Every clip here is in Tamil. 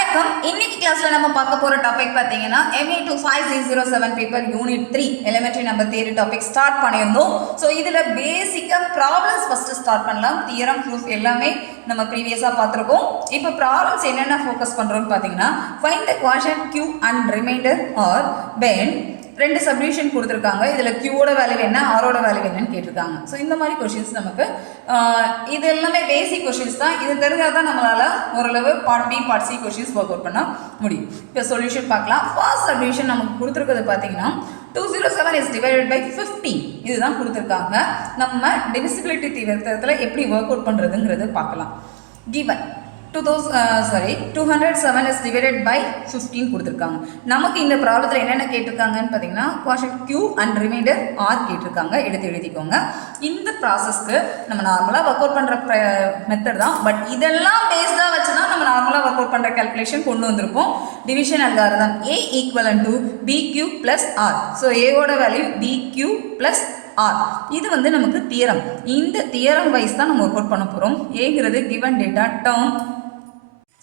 வணக்கம். இன்னைக்கு கிளாஸ்ல நம்ம பார்க்க போற டாபிக் பாத்தீங்கன்னா MA25C07 paper unit 3 elementary number theory topic start பண்ணியிருந்தோம். ஸோ இதுல பேசிக்கா ப்ராப்ளம்ஸ் ஃபர்ஸ்ட் ஸ்டார்ட் பண்ணலாம். தியரம் ப்ரூஃப் எல்லாமே நம்ம ப்ரீவியஸா பார்த்துருக்கோம். இப்போ ப்ராப்ளம்ஸ் என்னென்ன ஃபோக்கஸ் பண்றோம்னு பார்த்தீங்கன்னா find the quotient Q and remainder R when ரெண்டு சப்டிவிஷன் கொடுத்துருக்காங்க. இதில் கியூவோட வேல்யூ என்ன, ஆரோட வேல்யூ என்னன்னு கேட்டிருக்காங்க. ஸோ இந்த மாதிரி கொஷின்ஸ் நமக்கு இது எல்லாமே பேசிக் கொஷின்ஸ் தான். இது தெரிஞ்சால் தான் நம்மளால் ஓரளவு part B part C questions work out பண்ண முடியும். இப்போ சொல்யூஷன் பார்க்கலாம். ஃபர்ஸ்ட் சப்டிவிஷன் நமக்கு கொடுத்துருக்கிறது பார்த்தீங்கன்னா 207 is divided by 15 இதுதான் கொடுத்துருக்காங்க. நம்ம டிவிசிபிலிட்டி தீவிரத்தில் எப்படி ஒர்க் அவுட் பண்ணுறதுங்கிறது பார்க்கலாம். given 207 is divided by 15 கொடுத்துருக்காங்க. நமக்கு இந்த ப்ராப்ளத்தில் என்னென்ன கேட்டிருக்காங்கன்னு பார்த்தீங்கன்னா குவாஷன் Q அண்ட் ரிமைண்டர் ஆர் கேட்டிருக்காங்க. எடுத்து எழுதிக்கோங்க. இந்த ப்ராசஸ்க்கு நம்ம நார்மலாக ஒர்க் அவுட் பண்ணுற மெத்தட் தான். பட் இதெல்லாம் பேஸ்டாக வச்சு தான் நம்ம நார்மலாக ஒர்க் அவுட் பண்ணுற கேல்குலேஷன் கொண்டு வந்திருப்போம். Division algorithm A equivalent to BQ plus R. So ஏவோட வேல்யூ BQ ப்ளஸ் R. இது வந்து நமக்கு தியரம். இந்த தியரம் வைஸ் தான் நம்ம ஒர்க் அவுட் பண்ண போகிறோம். ஏங்கிறது கிவன் டேட்டா டேர்ம்.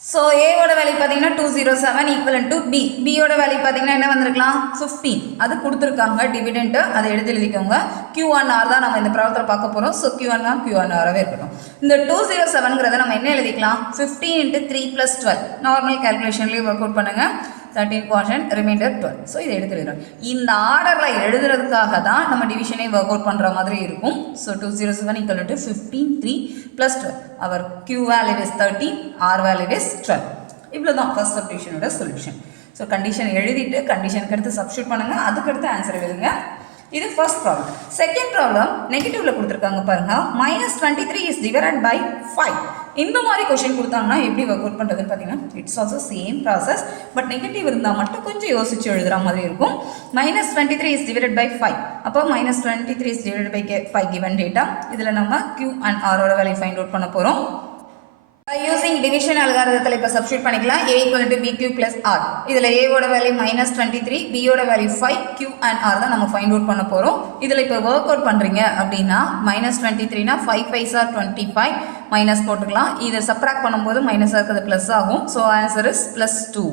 ஸோ ஏவோட வேல்யூ பார்த்தீங்கன்னா 207 ஈக்குவலன் டு B. பியோட வேல்யூ பார்த்தீங்கன்னா என்ன வந்திருக்கலாம் 15. அது கொடுத்துருக்காங்க டிவிடெண்ட்டு. அதை எடுத்து எழுதிக்கோங்க. Q1R தான் நம்ம இந்த ப்ராப்ளத்தில் பார்க்க போகிறோம். ஸோ Q1R இருக்கட்டும். இந்த 207ங்கிறத நம்ம என்ன எழுதிக்கலாம் 15 × 3 + 12 நார்மல் கேல்குலேஷன்லேயே ஒர்க் அவுட் பண்ணுங்கள். 13 quotient remainder 12. ஸோ இதை எடுத்து எழுதுறோம். இந்த ஆர்டரில் எழுதுறதுக்காக தான் நம்ம டிவிஷனே ஒர்க் அவுட் பண்ணுற மாதிரி இருக்கும். So 207 equal to 15 3 + 12. Our Q value is 13, R value is 12. இவ்வளோ தான் ஃபர்ஸ்ட் சப்டிவிஷனோட சொல்யூஷன். ஸோ கண்டிஷன் எழுதிட்டு கண்டிஷனுக்கு அடுத்து சப்ஸ்டியூட் பண்ணுங்கள். அதுக்கடுத்து ஆன்சர் எழுதுங்க. இது ஃபர்ஸ்ட் ப்ராப்ளம். செகண்ட் ப்ராப்ளம் நெகட்டிவ்ல கொடுத்துருக்காங்க பாருங்க. -23 இஸ் டிவைடட் பை 5. இந்த மாதிரி கொஸ்டின் கொடுத்தாங்கன்னா எப்படி ஒர்க் அவுட் பண்ணுறதுன்னு பார்த்தீங்கன்னா it's also same process. But negative இருந்தால் மட்டும் கொஞ்சம் யோசிச்சு எழுதுகிற மாதிரி இருக்கும். -23 இஸ் டிவைடட் பை 5. அப்போ -23 is divided by 5 given data. இதில் நம்ம Q அண்ட் ஆரோட வேல்யூ ஃபைண்ட் அவுட் பண்ண போகிறோம். யூசிங் டிவிஷன் அல்காரிதத்தில் இப்போ சப்ஸ்டியூட் பண்ணிக்கலாம். A equal to BQ plus R. இதில் ஏவோட வேல்யூ -23, பியோட வேல்யூ 5, Q அண்ட் R தான் நம்ம ஃபைண்ட் அவுட் பண்ண போகிறோம். இதில் இப்போ ஒர்க் அவுட் பண்ணுறீங்க அப்படின்னா -23னா 5 5s are 25 மைனஸ் போட்டுக்கலாம். இதை சப்ராக்ட் பண்ணும்போது மைனஸாக இருக்கிறது ப்ளஸ் ஆகும். So answer is +2.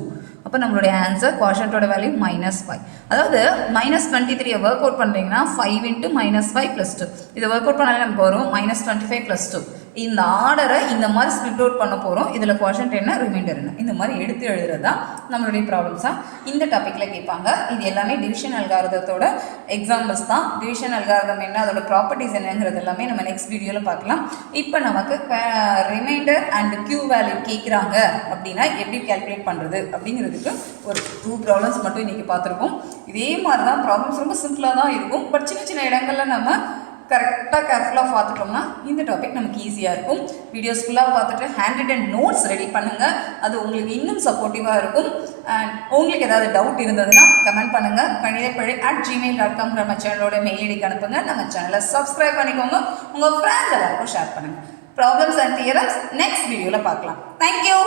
அப்போ நம்மளுடைய ஆன்சர் குவாஷன்ட்டோட வேல்யூ -5. அதாவது -23 ஒர்க் அவுட் பண்ணுறீங்கன்னா 5 × -5 + 2. இதை ஒர்க் அவுட் பண்ணாலே நமக்கு வரும் -25 + 2. இந்த ஆர்டரை இந்த மாதிரி ஸ்பிளிட் அவுட் பண்ண போகிறோம். இதில் குவாஷன்ட் என்ன, ரிமைண்டர் என்ன, இந்த மாதிரி எடுத்து எழுதுறது தான் நம்மளுடைய ப்ராப்ளம்ஸாக இந்த டாப்பிக்கில் கேட்பாங்க. இது எல்லாமே டிவிஷன் அல்காரிதத்தோட எக்ஸாம்பிள்ஸ் தான். டிவிஷன் அல்காரிதம் என்ன, அதோட ப்ராப்பர்ட்டிஸ் என்னங்கிறது எல்லாமே நம்ம நெக்ஸ்ட் வீடியோவில் பார்க்கலாம். இப்போ நமக்கு ரிமைண்டர் அண்ட் Q வேல்யூ கேட்குறாங்க அப்படின்னா எப்படி கேல்குலேட் பண்ணுறது அப்படிங்கிறதுக்கு ஒரு 2 ப்ராப்ளம்ஸ் மட்டும் இன்றைக்கி பார்த்துருக்கோம். இதே மாதிரி தான் ப்ராப்ளம்ஸ் ரொம்ப சிம்பிளாக தான் இருக்கும். பட் சின்ன சின்ன இடங்களில் நம்ம கரெக்டாக கேர்ஃபுல்லாக பார்த்துட்டோம்னா இந்த டாபிக் நமக்கு ஈஸியாக இருக்கும். வீடியோஸ் ஃபுல்லாக பார்த்துட்டு ஹேண்ட் ரிட்டன் நோட்ஸ் ரெடி பண்ணுங்கள். அது உங்களுக்கு இன்னும் சப்போர்ட்டிவாக இருக்கும். அண்ட் உங்களுக்கு ஏதாவது டவுட் இருந்ததுன்னா கமெண்ட் பண்ணுங்கள். KanithaPezhai@gmail.com நம்ம சேனலோட மெயில் ஐடிக்கு அனுப்புங்க. நம்ம சேனலை சப்ஸ்கிரைப் பண்ணிக்கோங்க. உங்கள் ஃப்ரெண்ட்ஸ் எல்லாருக்கும் ஷேர் பண்ணுங்கள். ப்ராப்ளம்ஸ் அண்ட் தியரம்ஸ் நெக்ஸ்ட் வீடியோவில் பார்க்கலாம். தேங்க்யூ.